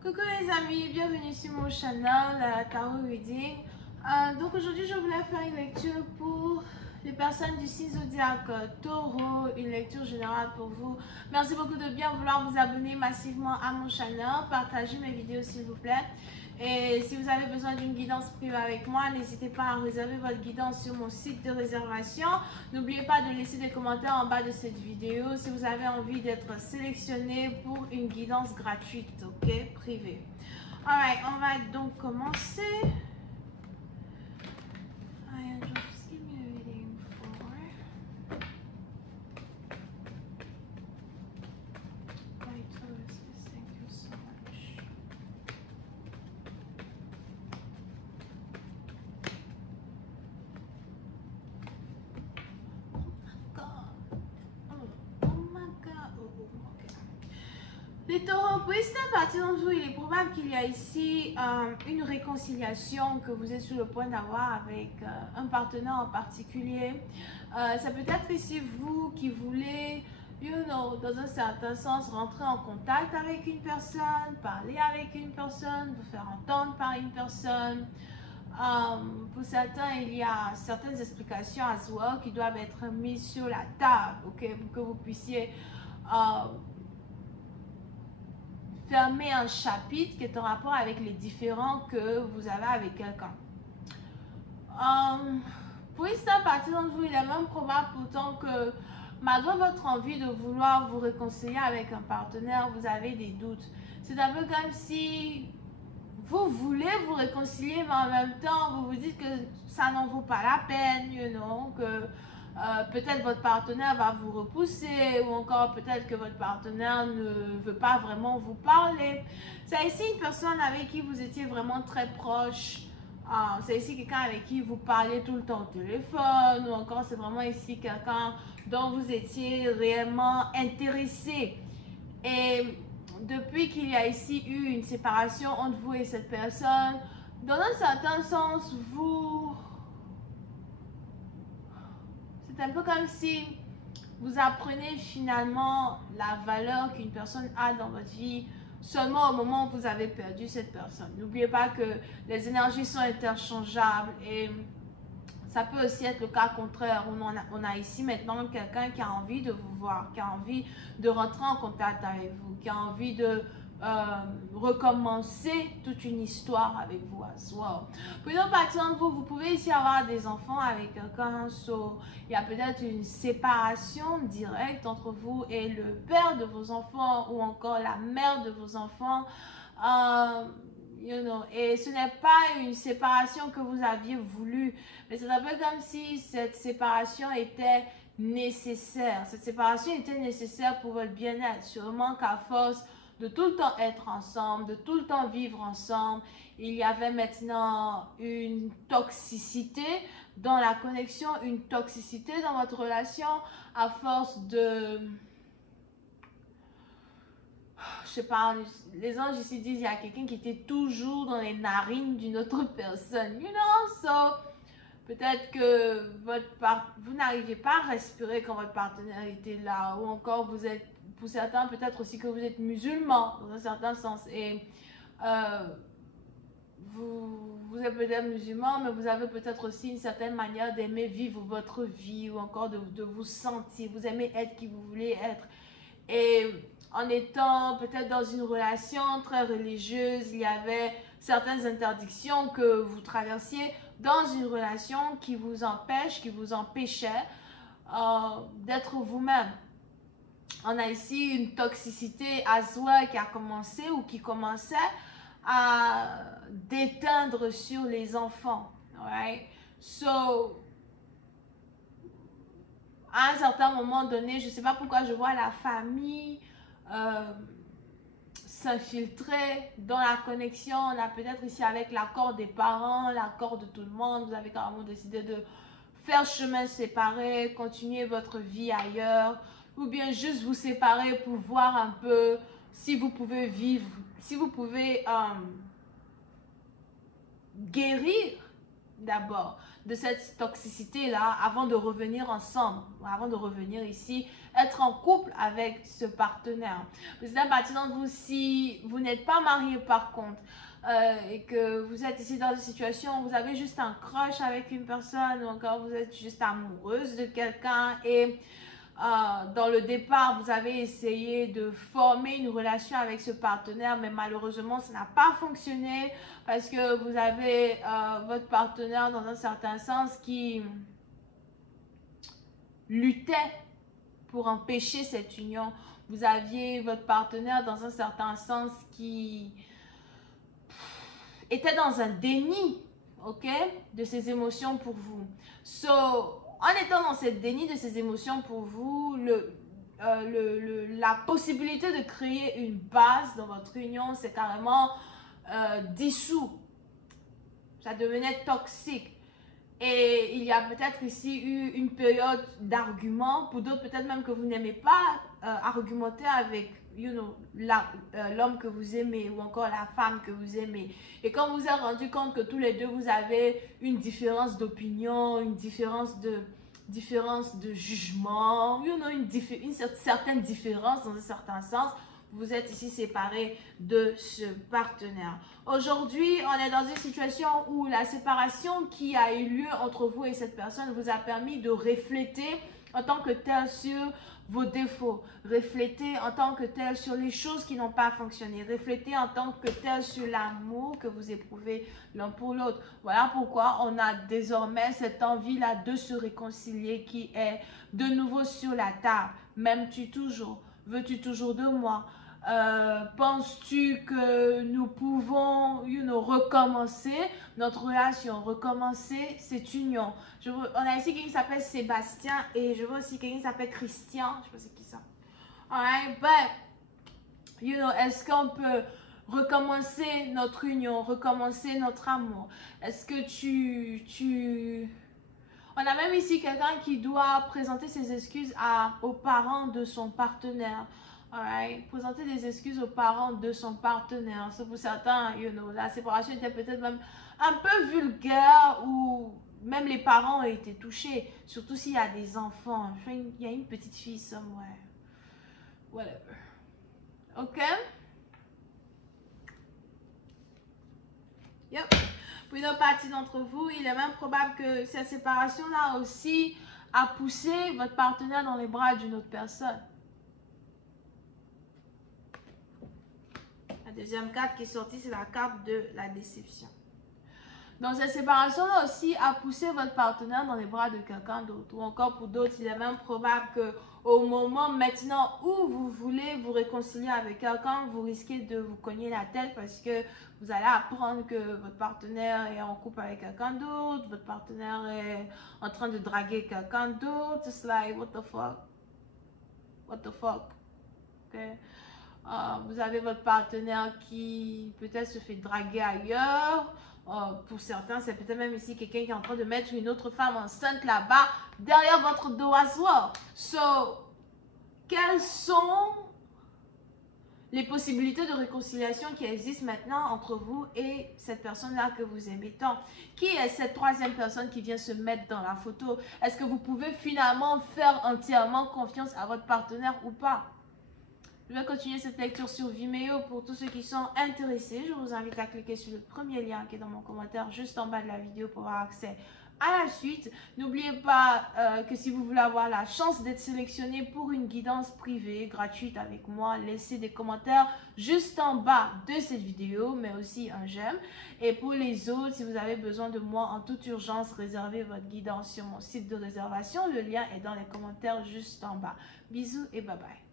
Coucou les amis, bienvenue sur mon channel Tarot Reading. Donc aujourd'hui je voulais faire une lecture pour les personnes du signe zodiaque Taureau, une lecture générale pour vous. Merci beaucoup de bien vouloir vous abonner massivement à mon channel, partagez mes vidéos s'il vous plaît. Et si vous avez besoin d'une guidance privée avec moi, n'hésitez pas à réserver votre guidance sur mon site de réservation. N'oubliez pas de laisser des commentaires en bas de cette vidéo si vous avez envie d'être sélectionné pour une guidance gratuite, ok, privée. Alright, on va donc commencer. Just give me a reading for... Right, thank you so much. Les taureaux, pour certaines parties d'entre vous, il est probable qu'il y a ici une réconciliation que vous êtes sur le point d'avoir avec un partenaire en particulier. Ça peut être ici vous qui voulez, dans un certain sens, rentrer en contact avec une personne, parler avec une personne, vous faire entendre par une personne. Pour certains, il y a certaines explications à soi qui doivent être mises sur la table, ok, pour que vous puissiez fermer un chapitre qui est en rapport avec les différends que vous avez avec quelqu'un. Pour une certaine partie d'entre vous, il est même probable pourtant que malgré votre envie de vouloir vous réconcilier avec un partenaire, vous avez des doutes. C'est un peu comme si vous voulez vous réconcilier, mais en même temps, vous vous dites que ça n'en vaut pas la peine, que peut-être votre partenaire va vous repousser, ou encore peut-être que votre partenaire ne veut pas vraiment vous parler. C'est ici une personne avec qui vous étiez vraiment très proche. C'est ici quelqu'un avec qui vous parlez tout le temps au téléphone, ou encore c'est vraiment ici quelqu'un dont vous étiez réellement intéressé. Et depuis qu'il y a ici eu une séparation entre vous et cette personne, dans un certain sens, c'est un peu comme si vous apprenez finalement la valeur qu'une personne a dans votre vie seulement au moment où vous avez perdu cette personne. N'oubliez pas que les énergies sont interchangeables et ça peut aussi être le cas contraire. On a ici maintenant quelqu'un qui a envie de vous voir, qui a envie de rentrer en contact avec vous, qui a envie de recommencer toute une histoire avec vous à soi. Pour une autre partie d'entre vous, vous pouvez ici avoir des enfants avec quelqu'un. Il y a peut-être une séparation directe entre vous et le père de vos enfants ou encore la mère de vos enfants. Et ce n'est pas une séparation que vous aviez voulu, mais c'est un peu comme si cette séparation était nécessaire. Cette séparation était nécessaire pour votre bien-être. Sûrement qu'à force de tout le temps être ensemble, de tout le temps vivre ensemble, il y avait maintenant une toxicité dans la connexion, une toxicité dans votre relation à force de... Je sais pas, les anges ici disent il y a quelqu'un qui était toujours dans les narines d'une autre personne, so peut-être que vous n'arrivez pas à respirer quand votre partenaire était là, ou encore vous êtes, pour certains peut-être aussi que vous êtes musulman dans un certain sens et vous êtes peut-être musulman, mais vous avez peut-être aussi une certaine manière d'aimer vivre votre vie ou encore de vous sentir, vous aimez être qui vous voulez être. Et en étant peut-être dans une relation très religieuse, il y avait certaines interdictions que vous traversiez dans une relation qui vous empêchait d'être vous-même. On a ici une toxicité à soi qui a commencé ou qui commençait à déteindre sur les enfants. Right? So, à un certain moment donné, je ne sais pas pourquoi je vois la famille s'infiltrer dans la connexion. On a peut-être ici avec l'accord des parents, l'accord de tout le monde. Vous avez carrément décidé de faire chemin séparé, continuer votre vie ailleurs, ou bien juste vous séparer pour voir un peu si vous pouvez vivre, si vous pouvez guérir d'abord de cette toxicité-là avant de revenir ensemble, avant de revenir ici, être en couple avec ce partenaire. Vous êtes à partir d'entre vous, si vous n'êtes pas marié par contre, et que vous êtes ici dans une situation où vous avez juste un crush avec une personne, ou encore vous êtes juste amoureuse de quelqu'un et dans le départ, vous avez essayé de former une relation avec ce partenaire, mais malheureusement, ça n'a pas fonctionné parce que vous avez votre partenaire dans un certain sens qui luttait pour empêcher cette union. Vous aviez votre partenaire dans un certain sens qui était dans un déni, ok, de ses émotions pour vous. En étant dans cette déni de ses émotions pour vous, la possibilité de créer une base dans votre union, c'est carrément dissous. Ça devenait toxique. Et il y a peut-être ici eu une période d'argument. Pour d'autres, peut-être même que vous n'aimez pas argumenter avec l'homme que vous aimez ou encore la femme que vous aimez. Et quand vous vous êtes rendu compte que tous les deux, vous avez une différence d'opinion, une différence de jugement, une certaine différence dans un certain sens, vous êtes ici séparés de ce partenaire. Aujourd'hui, on est dans une situation où la séparation qui a eu lieu entre vous et cette personne vous a permis de refléter en tant que tel sur vos défauts, refléter en tant que tel sur les choses qui n'ont pas fonctionné, refléter en tant que tel sur l'amour que vous éprouvez l'un pour l'autre. Voilà pourquoi on a désormais cette envie-là de se réconcilier qui est de nouveau sur la table. M'aimes-tu toujours? Veux-tu toujours de moi? Penses-tu que nous pouvons recommencer notre relation, recommencer cette union? On a ici quelqu'un qui s'appelle Sébastien et je vois aussi quelqu'un qui s'appelle Christian. Je sais pas c'est qui ça. Alright, but est-ce qu'on peut recommencer notre union, recommencer notre amour? Est-ce que On a même ici quelqu'un qui doit présenter ses excuses aux parents de son partenaire. Alright, présenter des excuses aux parents de son partenaire. C'est pour certains, la séparation était peut-être même un peu vulgaire ou même les parents ont été touchés, surtout s'il y a des enfants. Il y a une petite fille somewhere. Whatever. Ok? Yep. Pour une autre partie d'entre vous, il est même probable que cette séparation-là aussi a poussé votre partenaire dans les bras d'une autre personne. La deuxième carte qui est sortie, c'est la carte de la déception. Donc, cette séparation-là aussi a poussé votre partenaire dans les bras de quelqu'un d'autre. Ou encore pour d'autres, il est même probable qu'au moment maintenant où vous voulez vous réconcilier avec quelqu'un, vous risquez de vous cogner la tête parce que vous allez apprendre que votre partenaire est en couple avec quelqu'un d'autre, votre partenaire est en train de draguer quelqu'un d'autre. It's like, what the fuck? What the fuck? Okay? Vous avez votre partenaire qui peut-être se fait draguer ailleurs. Pour certains, c'est peut-être même ici quelqu'un qui est en train de mettre une autre femme enceinte là-bas, derrière votre dos à soi. Quelles sont les possibilités de réconciliation qui existent maintenant entre vous et cette personne-là que vous aimez tant? Qui est cette troisième personne qui vient se mettre dans la photo? Est-ce que vous pouvez finalement faire entièrement confiance à votre partenaire ou pas? Je vais continuer cette lecture sur Vimeo. Pour tous ceux qui sont intéressés, je vous invite à cliquer sur le premier lien qui est dans mon commentaire juste en bas de la vidéo pour avoir accès à la suite. N'oubliez pas que si vous voulez avoir la chance d'être sélectionné pour une guidance privée gratuite avec moi, laissez des commentaires juste en bas de cette vidéo, mais aussi un j'aime. Et pour les autres, si vous avez besoin de moi en toute urgence, réservez votre guidance sur mon site de réservation. Le lien est dans les commentaires juste en bas. Bisous et bye bye.